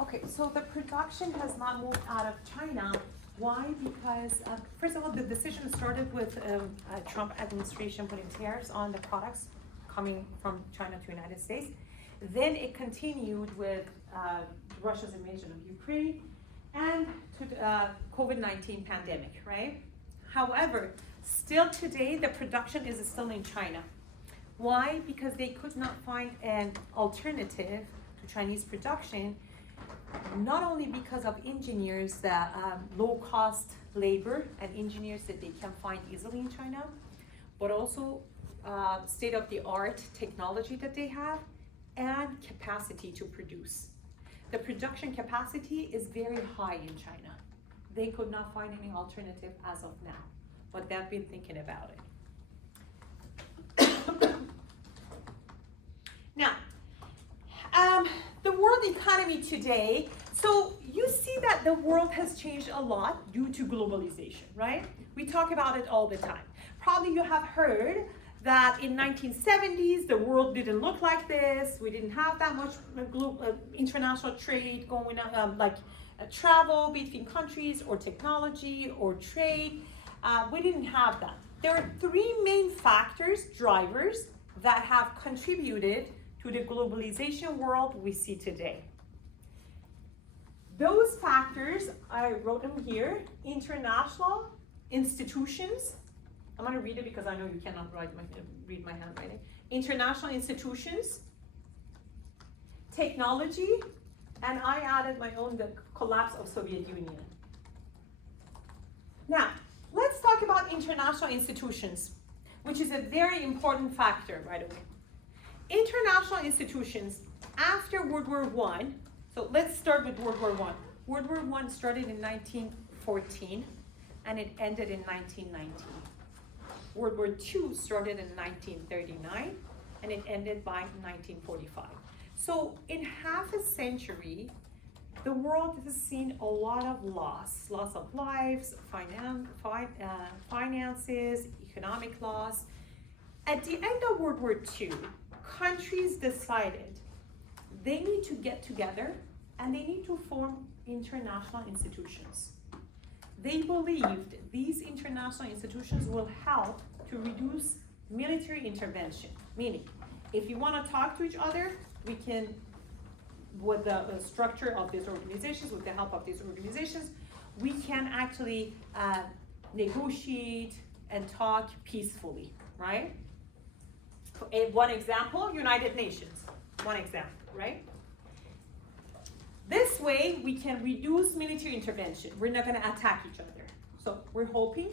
Okay, so the production has not moved out of China. Why? Because, first of all, the decision started with Trump administration putting tariffs on the products coming from China to United States. Then it continued with Russia's invasion of Ukraine and to the COVID-19 pandemic, right? However, still today, the production is still in China. Why? Because they could not find an alternative to Chinese production, not only because of engineers that low-cost labor and engineers that they can find easily in China, but also state-of-the-art technology that they have and capacity to produce. The production capacity is very high in China. They could not find any alternative as of now, but they've been thinking about it. Now, the world economy today, so you see that the world has changed a lot due to globalization, right? We talk about it all the time. Probably you have heard that in 1970s, the world didn't look like this. We didn't have that much international trade going on, like travel between countries or technology or trade. We didn't have that. There are three main factors, drivers, that have contributed to the globalization world we see today. Those factors, I wrote them here: international institutions. I'm going to read it because I know you cannot read my handwriting. International institutions, technology, and I added my own, the collapse of Soviet Union. Now, let's talk about international institutions, which is a very important factor, by the way. International institutions, after World War I, so let's start with World War I. World War I started in 1914 and it ended in 1919. World War II started in 1939 and it ended by 1945. So in half a century, the world has seen a lot of loss of lives, finances, economic loss. At the end of World War II, countries decided they need to get together and they need to form international institutions. They believed these international institutions will help to reduce military intervention. Meaning, if you want to talk to each other, we can, with the structure of these organizations, with the help of these organizations, we can actually negotiate and talk peacefully, right? One example, United Nations. One example, right? This way, we can reduce military intervention. We're not going to attack each other. So we're hoping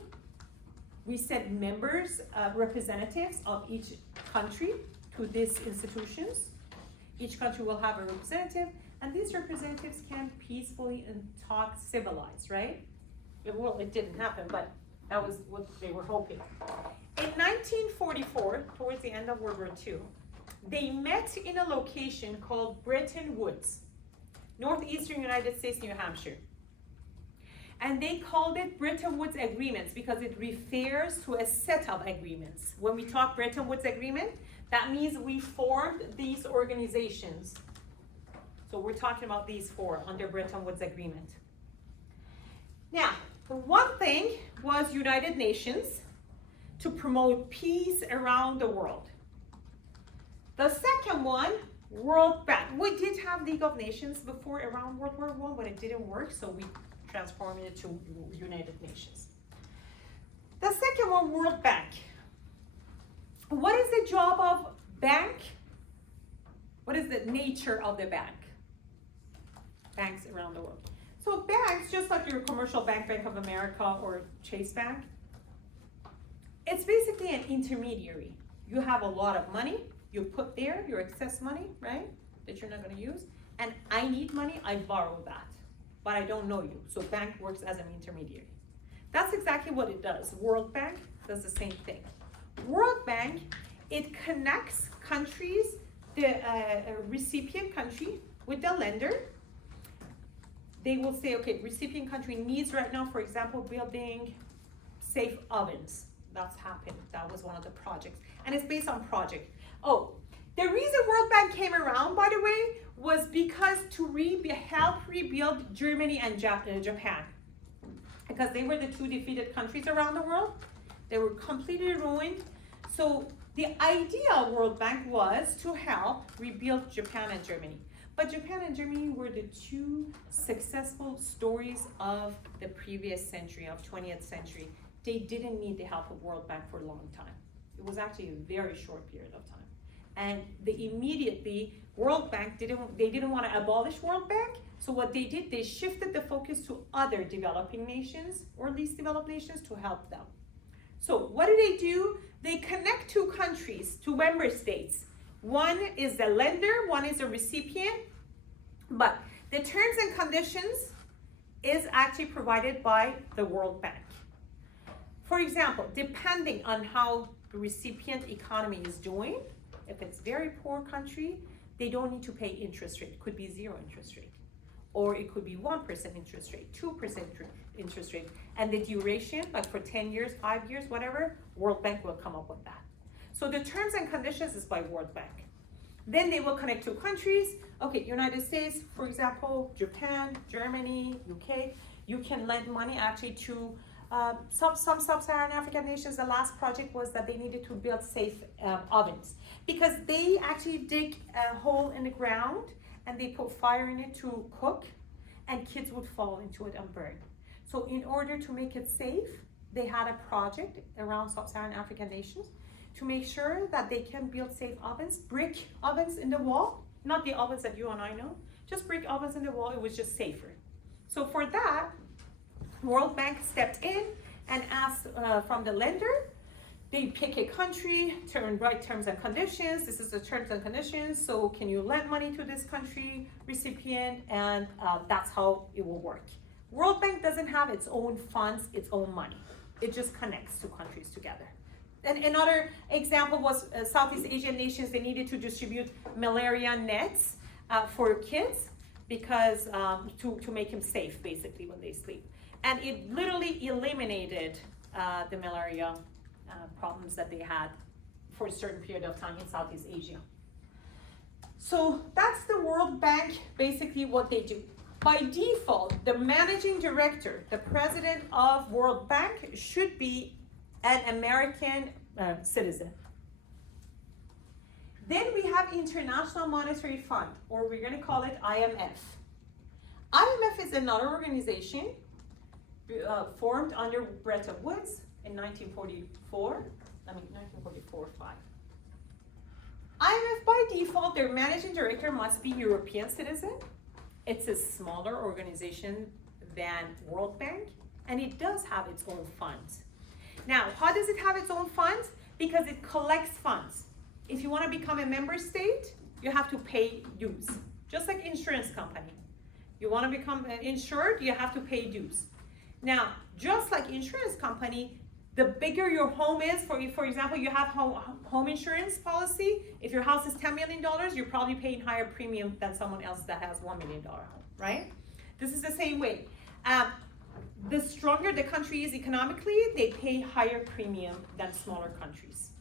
we send members, representatives of each country to these institutions. Each country will have a representative, and these representatives can peacefully and talk civilized, right? It didn't happen, but that was what they were hoping. In 1944, towards the end of World War II, they met in a location called Bretton Woods, northeastern United States, New Hampshire. And they called it Bretton Woods Agreements because it refers to a set of agreements. When we talk Bretton Woods Agreement, that means we formed these organizations. So we're talking about these four under Bretton Woods Agreement. Now, the one thing was United Nations to promote peace around the world. The second one, World Bank. We did have League of Nations before around World War I, but it didn't work, so we transformed it to United Nations. The second one, World Bank. What is the job of bank? What is the nature of the bank? Banks around the world. So banks, just like your commercial bank, Bank of America or Chase Bank, it's basically an intermediary. You have a lot of money, you put there your excess money, right, that you're not going to use, and I need money, I borrow that, but I don't know you. So bank works as an intermediary. That's exactly what it does. World Bank does the same thing. World Bank, it connects countries, the recipient country with the lender. They will say, okay, recipient country needs right now, for example, building safe ovens. That's happened. That was one of the projects. And it's based on project. Oh, the reason World Bank came around, by the way, was because to help rebuild Germany and Japan, because they were the two defeated countries around the world. They were completely ruined. So the idea of World Bank was to help rebuild Japan and Germany. But Japan and Germany were the two successful stories of the previous century, of 20th century. They didn't need the help of World Bank for a long time. It was actually a very short period of time. And World Bank didn't want to abolish World Bank. So what they did, they shifted the focus to other developing nations or least developed nations to help them. So what do? They connect two countries, two member states. One is the lender, one is a recipient, but the terms and conditions is actually provided by the World Bank. For example, depending on how the recipient economy is doing, if it's very poor country, they don't need to pay interest rate. It could be 0 interest rate, or it could be 1% interest rate, 2% interest rate, and the duration, like for 10 years, 5 years, whatever, World Bank will come up with that. So the terms and conditions is by World Bank. Then they will connect two countries. Okay, United States, for example, Japan, Germany, UK. You can lend money actually to some sub-Saharan African nations. The last project was that they needed to build safe ovens because they actually dig a hole in the ground and they put fire in it to cook, and kids would fall into it and burn. So in order to make it safe, they had a project around sub-Saharan African nations to make sure that they can build safe ovens, brick ovens in the wall, not the ovens that you and I know, just brick ovens in the wall. It was just safer. So for that, World Bank stepped in and asked from the lender, they pick a country, write terms and conditions. This is the terms and conditions. So can you lend money to this country recipient? And that's how it will work. World Bank doesn't have its own funds, its own money. It just connects two countries together. And another example was Southeast Asian nations. They needed to distribute malaria nets for kids because to make them safe, basically, when they sleep. And it literally eliminated the malaria problems that they had for a certain period of time in Southeast Asia. So that's the World Bank, basically what they do. By default, the managing director, the president of World Bank, should be an American citizen. Then we have International Monetary Fund, or we're going to call it IMF. IMF is another organization formed under Bretton Woods in 1944, 1944-5. IMF, by default, their managing director must be European citizen. It's a smaller organization than World Bank, and it does have its own funds. Now, how does it have its own funds? Because it collects funds. If you want to become a member state, you have to pay dues, just like insurance company. You want to become insured, you have to pay dues. Now, just like insurance company, the bigger your home is, for example, you have home insurance policy. If your house is $10 million, you're probably paying higher premium than someone else that has $1 million home, right? This is the same way. The stronger the country is economically, they pay higher premium than smaller countries.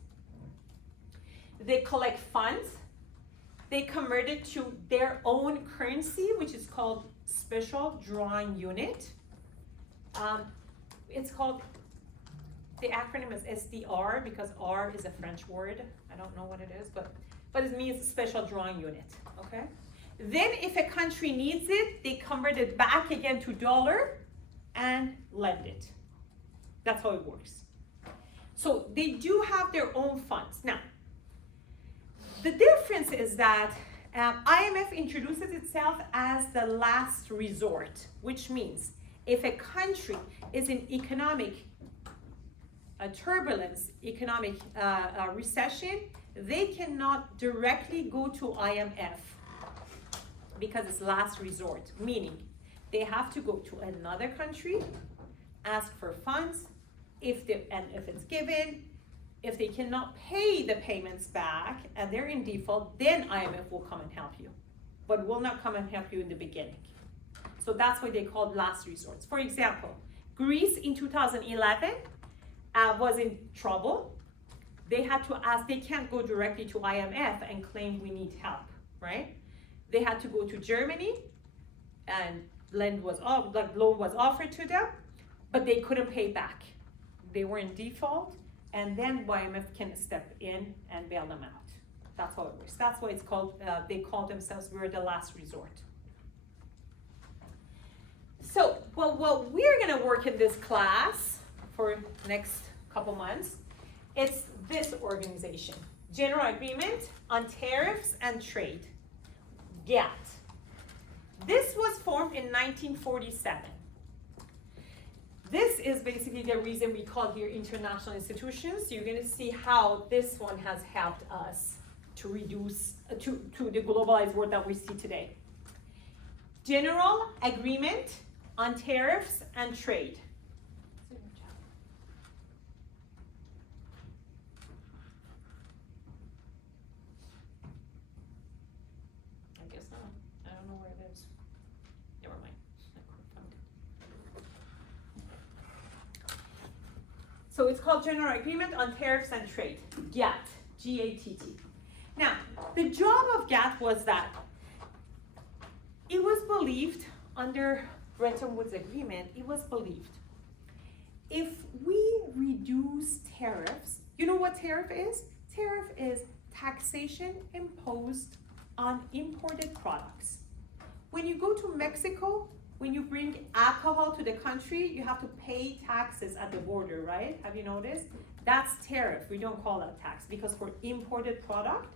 They collect funds. They convert it to their own currency, which is called Special Drawing Unit. It's called, the acronym is SDR because R is a French word. I don't know what it is, but it means Special Drawing Unit, okay? Then if a country needs it, they convert it back again to dollar and lend it. That's how it works. So they do have their own funds. Now, the difference is that IMF introduces itself as the last resort, which means if a country is in economic turbulence, economic recession, they cannot directly go to IMF because it's last resort, meaning they have to go to another country, ask for funds, if it's given. If they cannot pay the payments back and they're in default, then IMF will come and help you, but will not come and help you in the beginning. So that's why they called last resorts. For example, Greece in 2011 was in trouble. They had to ask, they can't go directly to IMF and claim we need help, right? they had to go to Germany, and loan was offered to them, but they couldn't pay back. They were in default, and then YMF can step in and bail them out. That's how it works. That's why it's called, they call themselves, we're the last resort. So, well, what we're gonna work in this class for next couple months, it's this organization, General Agreement on Tariffs and Trade, GATT. This was formed in 1947. This is basically the reason we call here international institutions. You're going to see how this one has helped us to reduce to the globalized world that we see today. General Agreement on Tariffs and Trade. I guess not. I don't know where it is. Never mind. So it's called General Agreement on Tariffs and Trade, GATT, G-A-T-T. Now, the job of GATT was that it was believed under Bretton Woods Agreement, it was believed if we reduce tariffs, you know what tariff is? Tariff is taxation imposed on imported products. When you go to Mexico, when you bring alcohol to the country, you have to pay taxes at the border, right? Have you noticed? That's tariff. We don't call that tax because for imported product,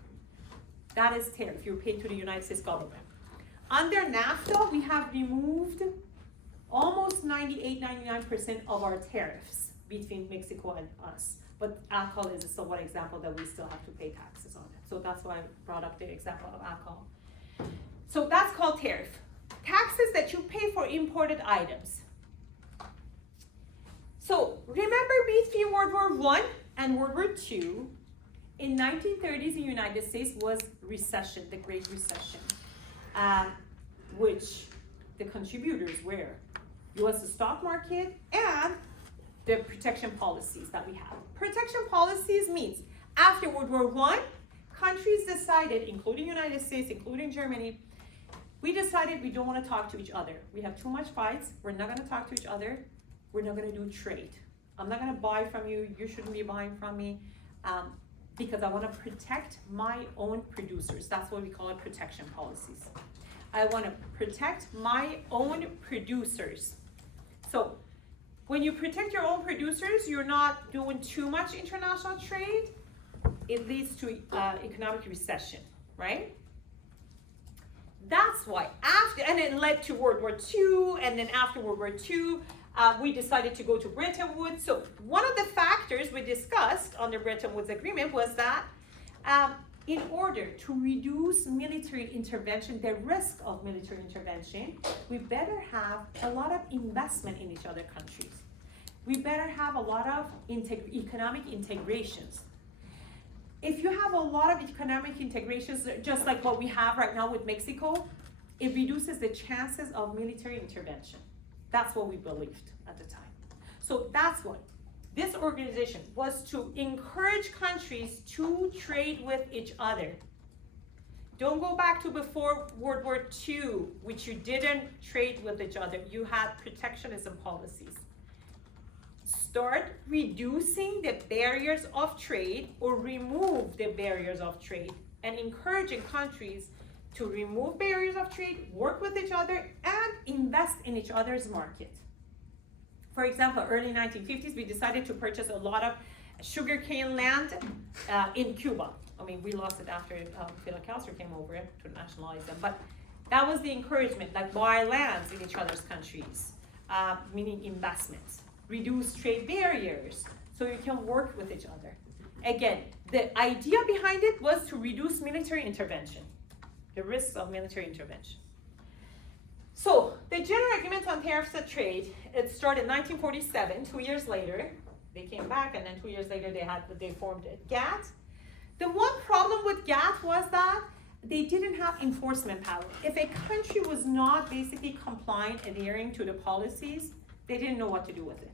that is tariff. You're paid to the United States government. Under NAFTA, we have removed almost 98-99% of our tariffs between Mexico and us. But alcohol is still one example that we still have to pay taxes on it. So that's why I brought up the example of alcohol. So that's called tariff. Taxes that you pay for imported items. So remember between World War I and World War II, in 1930s the United States was recession, the Great Recession, which the contributors were US stock market and the protection policies that we have. Protection policies means after World War I, countries decided, including United States, including Germany, we decided we don't want to talk to each other. We have too much fights. We're not going to talk to each other. We're not going to do trade. I'm not going to buy from you. You shouldn't be buying from me because I want to protect my own producers. That's what we call it, protection policies. I want to protect my own producers. So when you protect your own producers, you're not doing too much international trade. It leads to economic recession, right? That's why and it led to World War II, and then after World War II, we decided to go to Bretton Woods. So one of the factors we discussed on the Bretton Woods Agreement was that in order to reduce military intervention, the risk of military intervention, we better have a lot of investment in each other countries. We better have a lot of economic integrations. If you have a lot of economic integrations, just like what we have right now with Mexico, it reduces the chances of military intervention. That's what we believed at the time. So that's what this organization was, to encourage countries to trade with each other. Don't go back to before World War II, which you didn't trade with each other. You had protectionism policies. Start reducing the barriers of trade or remove the barriers of trade, and encouraging countries to remove barriers of trade, work with each other, and invest in each other's market. For example, early 1950s, we decided to purchase a lot of sugarcane land in Cuba. I mean, we lost it after Fidel Castro came over to nationalize them, but that was the encouragement, like buy lands in each other's countries, meaning investments. Reduce trade barriers so you can work with each other. Again, the idea behind it was to reduce military intervention, the risks of military intervention. So the General Agreement on Tariffs and Trade, it started in 1947. 2 years later, they came back, and then 2 years later they formed it. GATT. The one problem with GATT was that they didn't have enforcement power. If a country was not basically compliant, adhering to the policies, they didn't know what to do with it.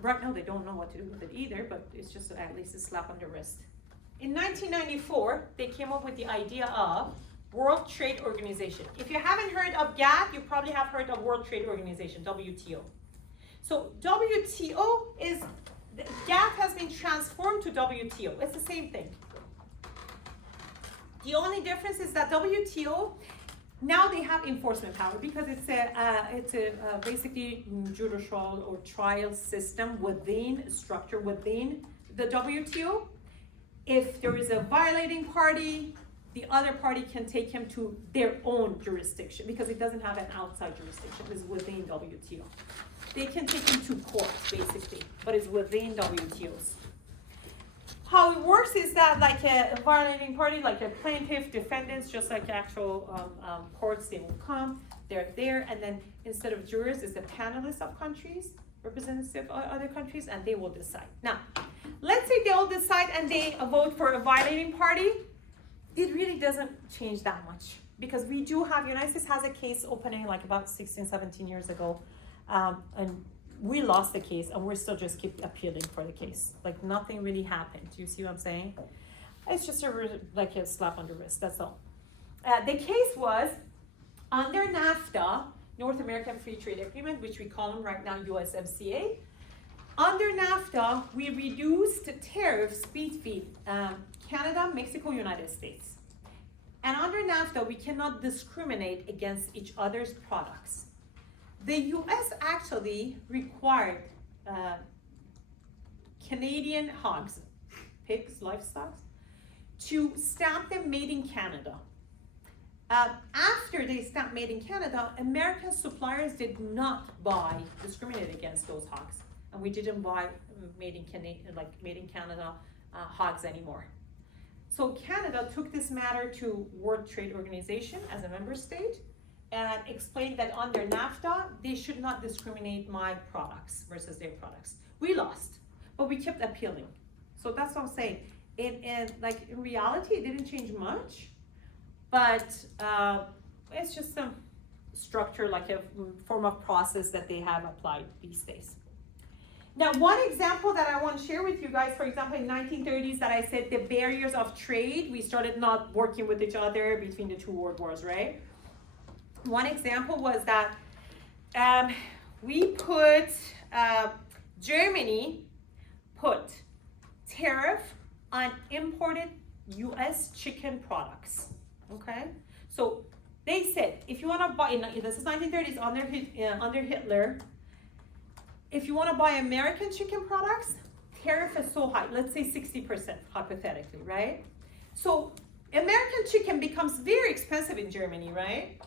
Right now, they don't know what to do with it either, but it's just at least a slap on the wrist. In 1994, they came up with the idea of World Trade Organization. If you haven't heard of GATT, you probably have heard of World Trade Organization, WTO. So WTO is, GATT has been transformed to WTO. It's the same thing. The only difference is that WTO, now they have enforcement power because it's a basically judicial or trial system within structure within the WTO. If there is a violating party, the other party can take him to their own jurisdiction because it doesn't have an outside jurisdiction. It's within WTO. They can take him to court basically, but it's within WTO's. How it works is that like a violating party, like a plaintiff, defendants, just like actual courts, they will come, they're there, and then instead of jurors, it's a panelist of countries, representative of other countries, and they will decide. Now, let's say they all decide and they vote for a violating party. It really doesn't change that much because we do have, United States has a case opening like about 16, 17 years ago, and we lost the case and we're still just keep appealing for the case. Like nothing really happened. Do you see what I'm saying? It's just like a slap on the wrist, that's all. The case was under NAFTA, North American Free Trade Agreement, which we call them right now USMCA. Under NAFTA, we reduced tariffs between Canada, Mexico, United States. And under NAFTA, we cannot discriminate against each other's products. The US actually required Canadian hogs, pigs, livestock, to stamp them made in Canada. After they stamped made in Canada, American suppliers did not discriminate against those hogs. And we didn't buy made in Canada hogs anymore. So Canada took this matter to World Trade Organization as a member state and explained that under NAFTA, they should not discriminate my products versus their products. We lost, but we kept appealing. So that's what I'm saying. In reality, it didn't change much, but it's just a structure, like a form of process that they have applied these days. Now, one example that I want to share with you guys, for example, in 1930s that I said the barriers of trade, we started not working with each other between the two world wars, right? One example was that Germany put tariff on imported US chicken products, okay? So they said, if you want to buy, this is 1930s under Hitler, if you want to buy American chicken products, tariff is so high, let's say 60% hypothetically, right? So American chicken becomes very expensive in Germany, right?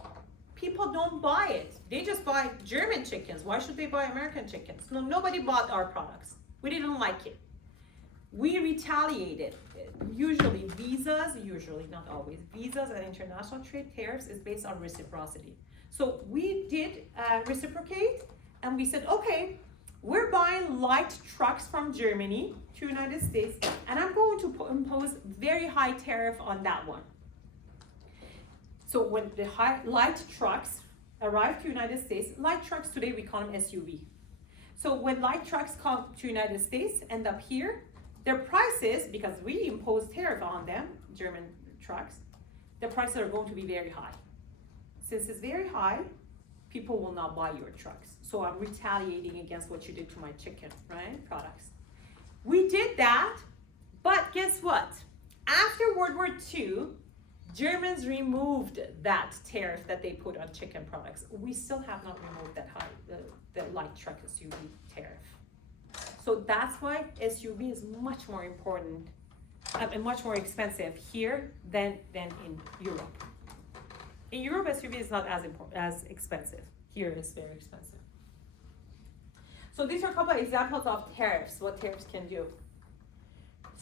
People don't buy it. They just buy German chickens. Why should they buy American chickens? No, nobody bought our products. We didn't like it. We retaliated. Usually, not always, visas and international trade tariffs is based on reciprocity. So we did reciprocate, and we said, okay, we're buying light trucks from Germany to United States, and I'm going to impose very high tariff on that one. So when the light trucks arrive to United States, light trucks today we call them SUV. So when light trucks come to United States, end up here, their prices, because we impose tariff on them, German trucks, the prices are going to be very high. Since it's very high, people will not buy your trucks. So I'm retaliating against what you did to my chicken, right, products. We did that, but guess what? After World War II, Germans removed that tariff that they put on chicken products. We still have not removed that the light truck SUV tariff. So that's why SUV is much more important and much more expensive here than in Europe. In Europe, SUV is not as expensive. Here it is very expensive. So these are a couple of examples of tariffs, what tariffs can do.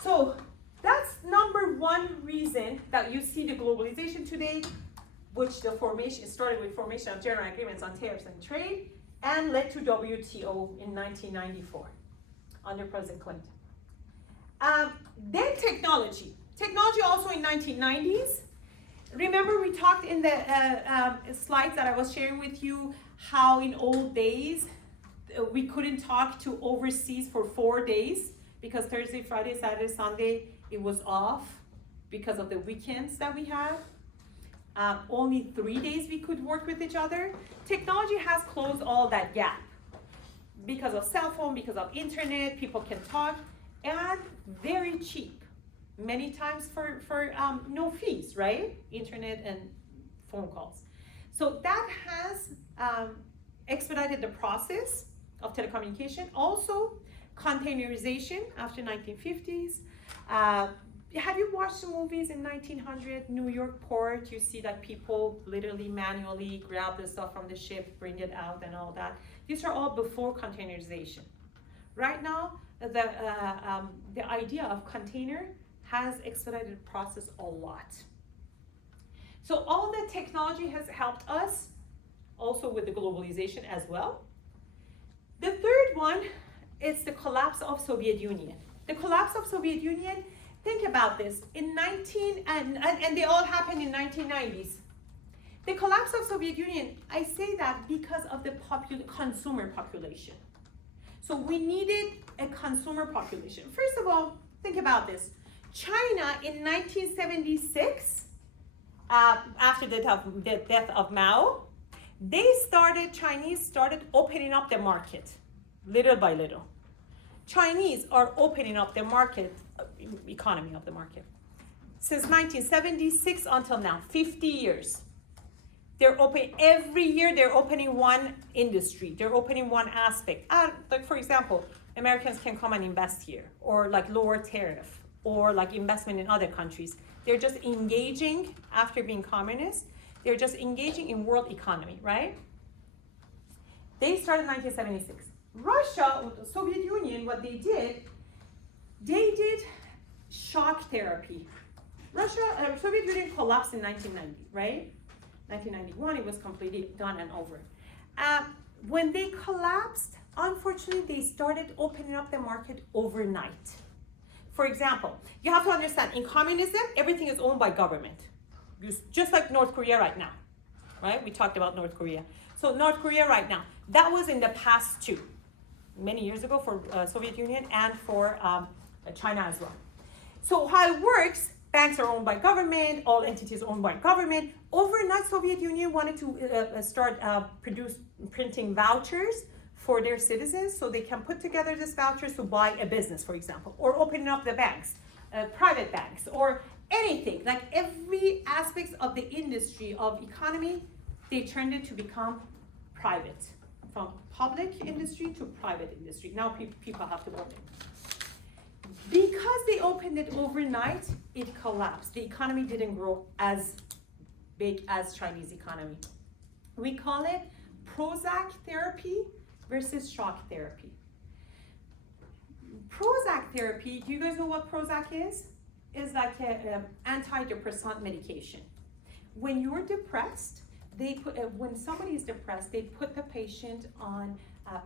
So that's number one reason that you see the globalization today, which the formation started with formation of general agreements on tariffs and trade, and led to WTO in 1994 under President Clinton. Then technology. Technology also in 1990s. Remember we talked in the slides that I was sharing with you how in old days we couldn't talk to overseas for 4 days because Thursday, Friday, Saturday, Sunday, it was off because of the weekends that we have. only 3 days we could work with each other. Technology has closed all that gap. Because of cell phone, because of internet, people can talk, and very cheap. Many times for no fees, right? Internet and phone calls. So that has expedited the process of telecommunication. Also, containerization after 1950s. Have you watched the movies in 1900, New York port? You see that people literally manually grab the stuff from the ship, bring it out and all that. These are all before containerization. Right now, the idea of container has expedited the process a lot. So all the technology has helped us, also with the globalization as well. The third one is the collapse of Soviet Union. The collapse of Soviet Union, think about this, and they all happened in 1990s. The collapse of Soviet Union, I say that because of the consumer population. So we needed a consumer population. First of all, think about this. China in 1976, after the death of Mao, Chinese started opening up the market, little by little. Chinese are opening up the market, economy of the market. Since 1976 until now, 50 years. They're open every year. They're opening one industry. They're opening one aspect. Like for example, Americans can come and invest here, or like lower tariff, or like investment in other countries. They're just engaging after being communist. They're just engaging in world economy, right? They started in 1976. Russia, the Soviet Union, what they did shock therapy. Soviet Union collapsed in 1990, right? 1991, it was completely done and over. When they collapsed, unfortunately, they started opening up the market overnight. For example, you have to understand, in communism, everything is owned by government. Just like North Korea right now, right? We talked about North Korea. So North Korea right now, that was in the past too, many years ago for Soviet Union and for China as well. So how it works, banks are owned by government, all entities owned by government. Overnight, Soviet Union wanted to start printing vouchers for their citizens so they can put together these vouchers to buy a business, for example, or opening up the banks, private banks, or anything, like every aspect of the industry of economy, they turned it to become private, from public industry to private industry. Now people have to own it. Because they opened it overnight, it collapsed. The economy didn't grow as big as Chinese economy. We call it Prozac therapy versus shock therapy. Prozac therapy, do you guys know what Prozac is? It's like an antidepressant medication. When you're depressed, when somebody is depressed, they put the patient on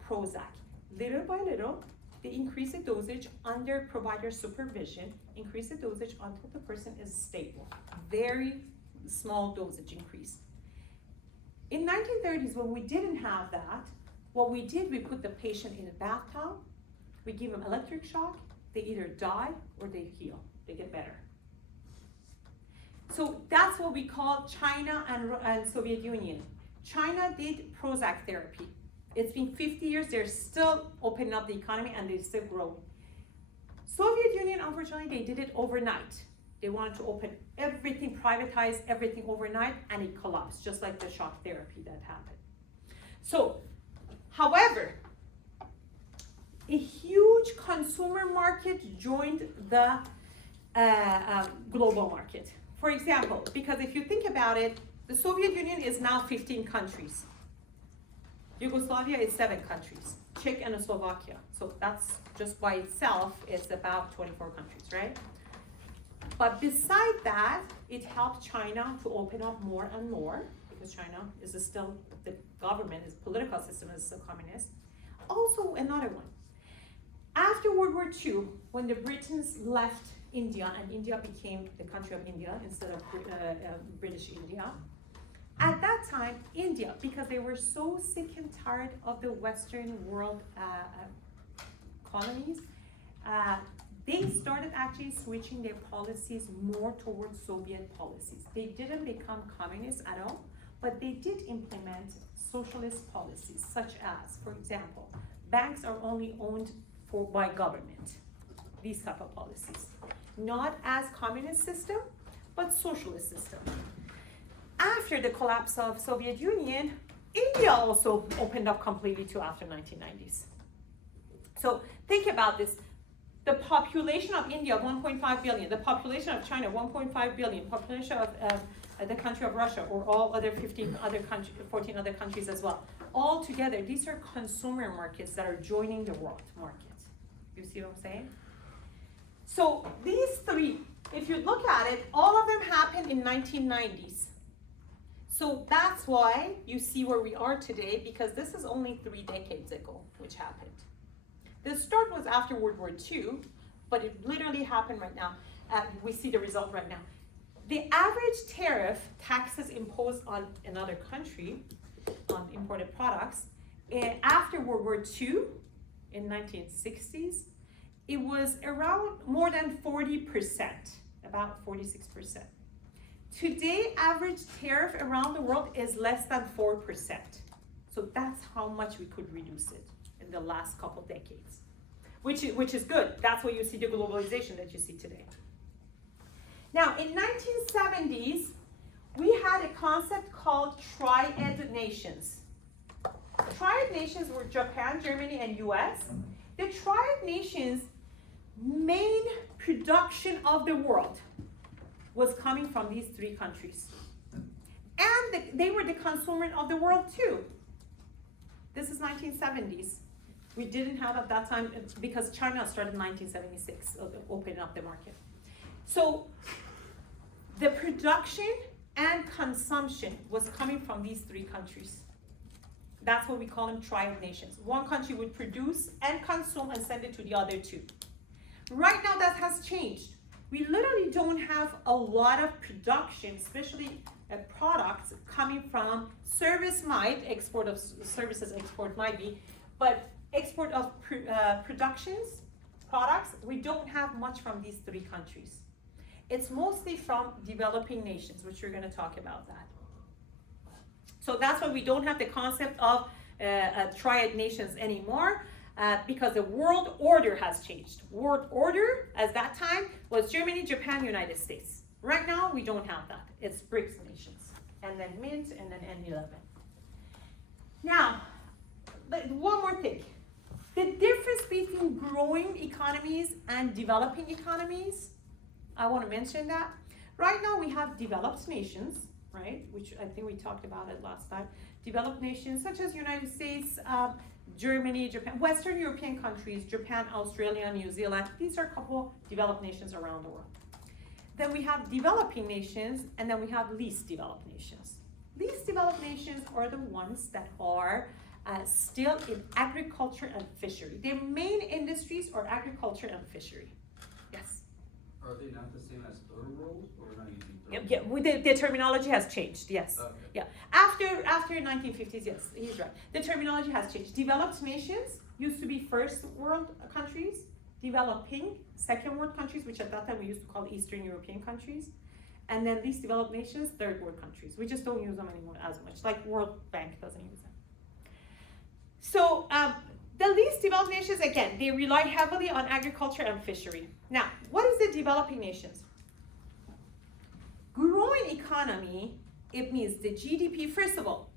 Prozac. Little by little, they increase the dosage under provider supervision, increase the dosage until the person is stable. Very small dosage increase. In 1930s, when we didn't have that, what we did, we put the patient in a bathtub, we give them electric shock, they either die or they heal, they get better. So that's what we call China and Soviet Union. China did Prozac therapy. It's been 50 years, they're still opening up the economy and they're still growing. Soviet Union, unfortunately, they did it overnight. They wanted to open everything, privatize everything overnight, and it collapsed, just like the shock therapy that happened. So, however, a huge consumer market joined the global market. For example, because if you think about it, the Soviet Union is now 15 countries. Yugoslavia is 7 countries, Czech and Slovakia. So that's just by itself, it's about 24 countries, right? But beside that, it helped China to open up more and more, because China is still, the government, its political system is still communist. Also, another one. After World War II, when the Britons left India and India became the country of India instead of British India, at that time, India, because they were so sick and tired of the Western world colonies, they started actually switching their policies more towards Soviet policies. They didn't become communist at all, but they did implement socialist policies, such as, for example, banks are only owned by government. These type of policies. Not as communist system, but socialist system. After the collapse of Soviet Union, India also opened up completely to after 1990s. So think about this. The population of India, 1.5 billion. The population of China, 1.5 billion. Population of the country of Russia, or all other 14 other countries as well. All together, these are consumer markets that are joining the world market. You see what I'm saying? So these three, if you look at it, all of them happened in 1990s. So that's why you see where we are today, because this is only 3 decades ago, which happened. The start was after World War II, but it literally happened right now. We see the result right now. The average tariff taxes imposed on another country on imported products after World War II in 1960s, it was around more than 40%, about 46%. Today, average tariff around the world is less than 4%. So that's how much we could reduce it in the last couple decades, which is good. That's why you see the globalization that you see today. Now, in 1970s, we had a concept called Triad Nations. Triad Nations were Japan, Germany, and US. The Triad Nations' main production of the world was coming from these 3 countries. And they were the consumer of the world too. This is 1970s. We didn't have at that time, because China started in 1976, opening up the market. So the production and consumption was coming from these 3 countries. That's what we call them Triad Nations. One country would produce and consume and send it to the other 2. Right now that has changed. We literally don't have a lot of production, especially products coming from export of services export might be, but export of productions, products, we don't have much from these 3 countries. It's mostly from developing nations, which we're going to talk about that. So that's why we don't have the concept of Triad Nations anymore, because the world order has changed. World order, at that time, was Germany, Japan, United States. Right now, we don't have that. It's BRICS nations, and then Mint, and then N11. Now, one more thing. The difference between growing economies and developing economies, I want to mention that. Right now, we have developed nations, right, which I think we talked about it last time. Developed nations such as United States, Germany, Japan, Western European countries, Japan, Australia, New Zealand. These are a couple developed nations around the world. Then we have developing nations, and then we have least developed nations. Least developed nations are the ones that are still in agriculture and fishery. Their main industries are agriculture and fishery. Yes? Are they not the same as third world, or not using third world? Yeah, the terminology has changed, yes. Okay. Yeah, after 1950s, yes, he's right. The terminology has changed. Developed nations used to be first world countries, developing second world countries, which at that time we used to call Eastern European countries, and then least developed nations, third world countries. We just don't use them anymore as much, like World Bank doesn't use them. So the least developed nations, again, they rely heavily on agriculture and fishery. Now, what is the developing nations? Growing economy, it means the GDP, first of all,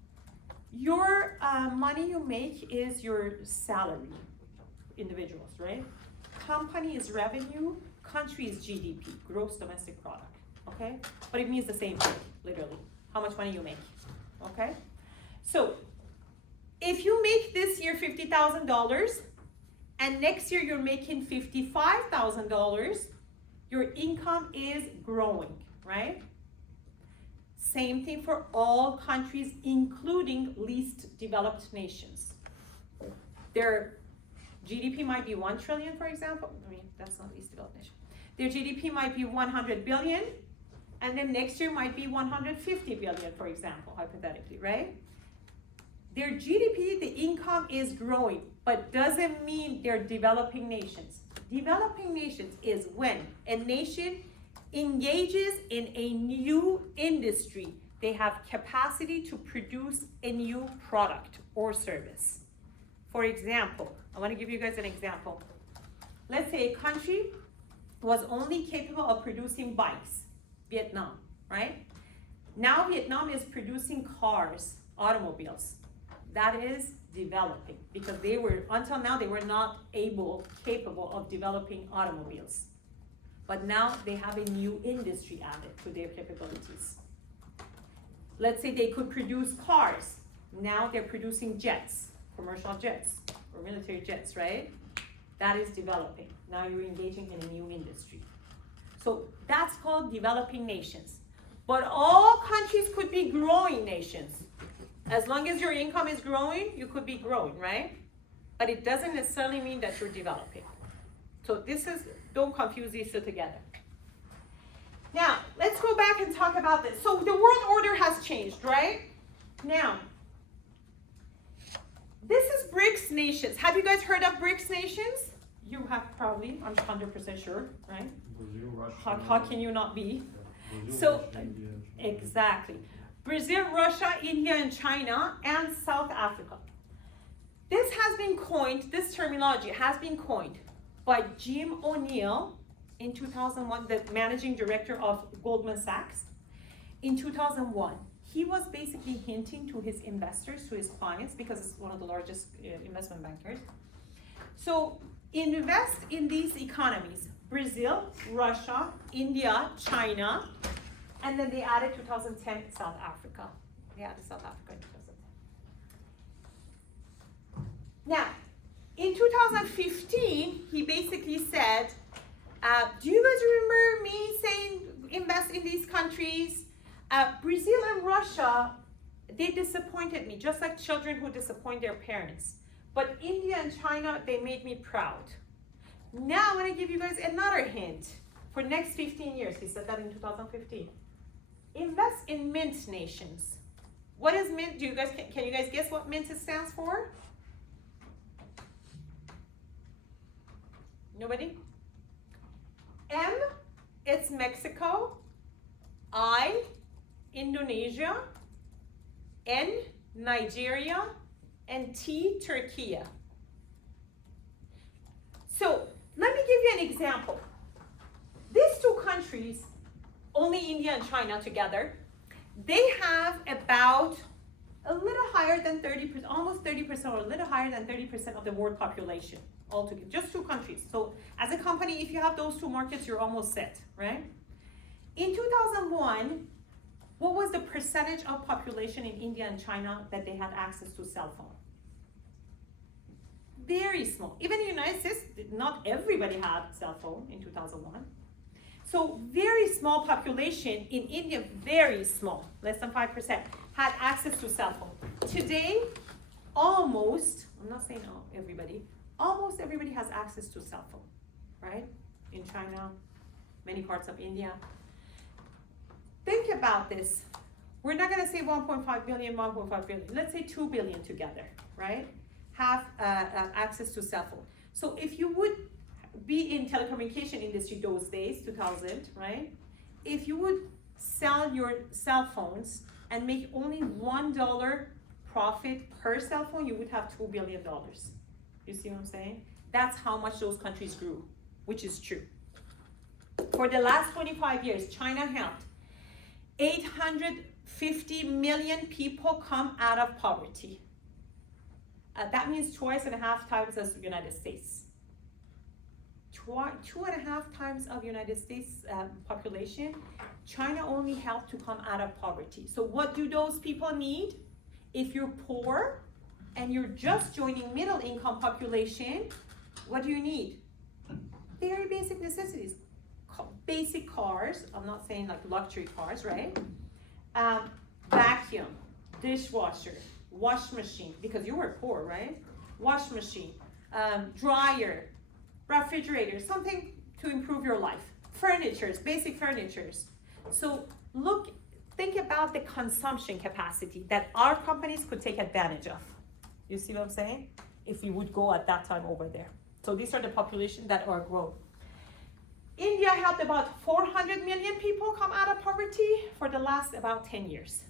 your money you make is your salary, individuals, right? Company is revenue, country is GDP, gross domestic product, okay? But it means the same thing, literally, how much money you make, okay? So, if you make this year $50,000, and next year you're making $55,000, your income is growing, right? Same thing for all countries, including least developed nations. Their GDP might be 1 trillion, for example. I mean, that's not least developed nation. Their GDP might be 100 billion, and then next year might be 150 billion, for example, hypothetically, right? Their GDP, the income is growing, but doesn't mean they're developing nations. Developing nations is when a nation engages in a new industry. They have capacity to produce a new product or service. For example, I want to give you guys an example. Let's say a country was only capable of producing bikes, Vietnam, right? Now Vietnam is producing cars, automobiles. That is developing, because until now they were not capable of developing automobiles. But now they have a new industry added to their capabilities. Let's say they could produce cars. Now they're producing jets, commercial jets or military jets, right? That is developing. Now you're engaging in a new industry. So that's called developing nations. But all countries could be growing nations. As long as your income is growing, you could be growing, right? But it doesn't necessarily mean that you're developing. So don't confuse these two together. Now, let's go back and talk about this. So the world order has changed, right? Now, this is BRICS nations. Have you guys heard of BRICS nations? You have probably, I'm 100% sure, right? Brazil, Russia. How can you not be? Brazil, So, Russia, India, exactly. Brazil, Russia, India, and China, and South Africa. This terminology has been coined by Jim O'Neill in 2001, the managing director of Goldman Sachs. In 2001, he was basically hinting to his investors, to his clients, because it's one of the largest investment bankers. So invest in these economies, Brazil, Russia, India, China, and then they added 2010 South Africa. They added South Africa in 2010. Now, in 2015, he basically said, do you guys remember me saying invest in these countries? Brazil and Russia, they disappointed me, just like children who disappoint their parents. But India and China, they made me proud. Now I'm going to give you guys another hint. For next 15 years, he said that in 2015. Invest in mint nations. What is mint? Can you guys guess what mint stands for? Nobody? M, it's Mexico. I, Indonesia. N, Nigeria. And T, Turkey. So let me give you an example. These two countries, only India and China together, they have about a little higher than 30%, almost 30%, or a little higher than 30% of the world population altogether. Just two countries. So as a company, if you have those two markets, you're almost set, right? In 2001, what was the percentage of population in India and China that they had access to cell phone? Very small. Even in the United States, not everybody had a cell phone in 2001. So very small population in India, very small, less than 5%, had access to cell phone. Today, almost, I'm not saying everybody, almost everybody has access to cell phone, right? In China, many parts of India. Think about this. We're not gonna say 1.5 billion, 1.5 billion. Let's say 2 billion together, right? Have access to cell phone. So if you would be in telecommunication industry those days, 2000, right? If you would sell your cell phones and make only $1 profit per cell phone, you would have $2 billion. You see what I'm saying? That's how much those countries grew, which is true. For the last 25 years, China helped 850 million people come out of poverty. That means 2.5 times as the United States. 2.5 times of United States population, China only helped to come out of poverty. So what do those people need? If you're poor and you're just joining middle income population, what do you need? Very basic necessities. Basic cars, I'm not saying like luxury cars, right? Vacuum, dishwasher, wash machine, because you were poor, right? Wash machine, dryer, refrigerator, something to improve your life. Furnitures, basic furnitures. So think about the consumption capacity that our companies could take advantage of. You see what I'm saying? If we would go at that time over there. So So these are the populations that are growing. India helped about 400 million people come out of poverty for the last about 10 years.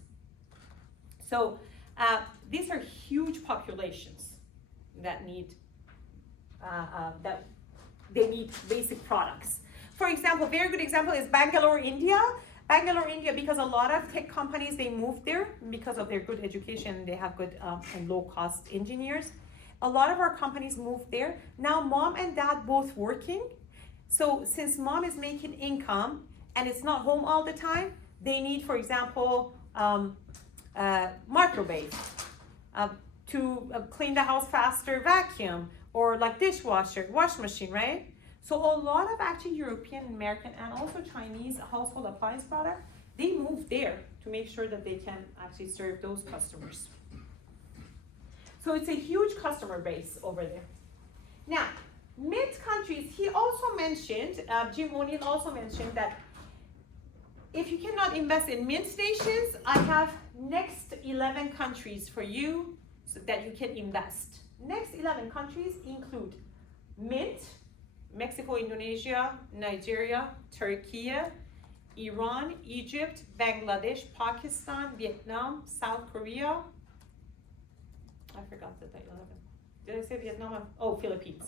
So these are huge populations that need they need basic products. For example, very good example is Bangalore, India. Bangalore, India, because a lot of tech companies, they moved there because of their good education. They have good and low-cost engineers. A lot of our companies moved there. Now mom and dad both working. So since mom is making income and it's not home all the time, they need, for example, microwave to clean the house faster, vacuum, or like dishwasher, wash machine, right? So a lot of actually European, American, and also Chinese household appliance product, they move there to make sure that they can actually serve those customers. So it's a huge customer base over there. Now, Mint countries, he also mentioned, Jim O'Neill also mentioned that if you cannot invest in Mint nations, I have next 11 countries for you so that you can invest. Next 11 countries include Mint, Mexico, Indonesia, Nigeria, Turkey, Iran, Egypt, Bangladesh, Pakistan, Vietnam, South Korea. I forgot the 11. Did I say Vietnam? Oh, Philippines.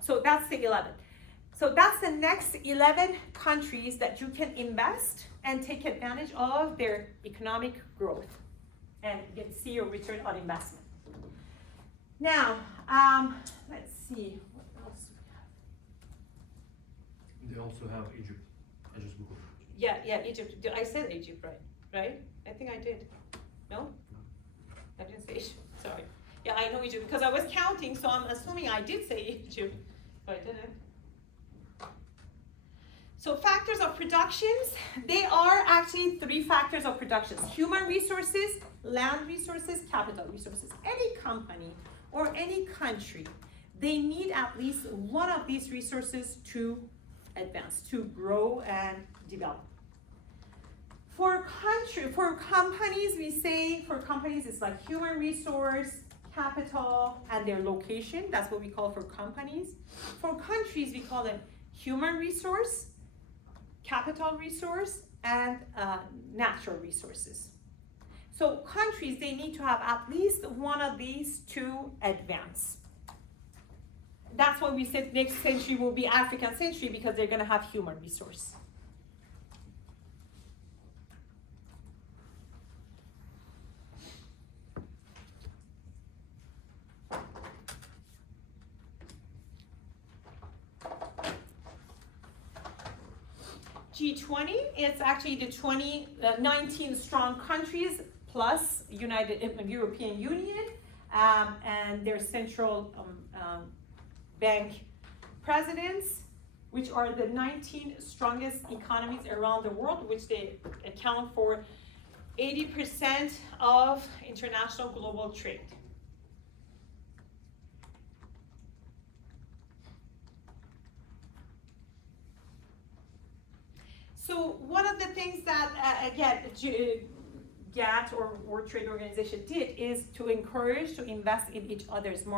So that's the 11. So that's the next 11 countries that you can invest and take advantage of their economic growth and see your return on investment. Now, let's see. They also have Egypt. I just Googled. Yeah, Egypt. I said Egypt, right? I think I did. No? I didn't say Egypt. Sorry. Yeah, I know Egypt because I was counting, so I'm assuming I did say Egypt, but I didn't. So factors of productions, they are actually 3 factors of productions: human resources, land resources, capital resources. Any company or any country, they need at least one of these resources to advance, to grow and develop. For companies, we say for companies it's like human resource, capital, and their location. That's what we call for companies. For countries, we call them human resource, capital resource, and natural resources. So countries, they need to have at least one of these to advance. That's why we said next century will be African century, because they're going to have human resource. G20, it's actually the 19 strong countries plus European Union and their central bank presidents, which are the 19 strongest economies around the world, which they account for 80% of international global trade. So one of the things that, again, GATT or World Trade Organization did is to encourage to invest in each other's market.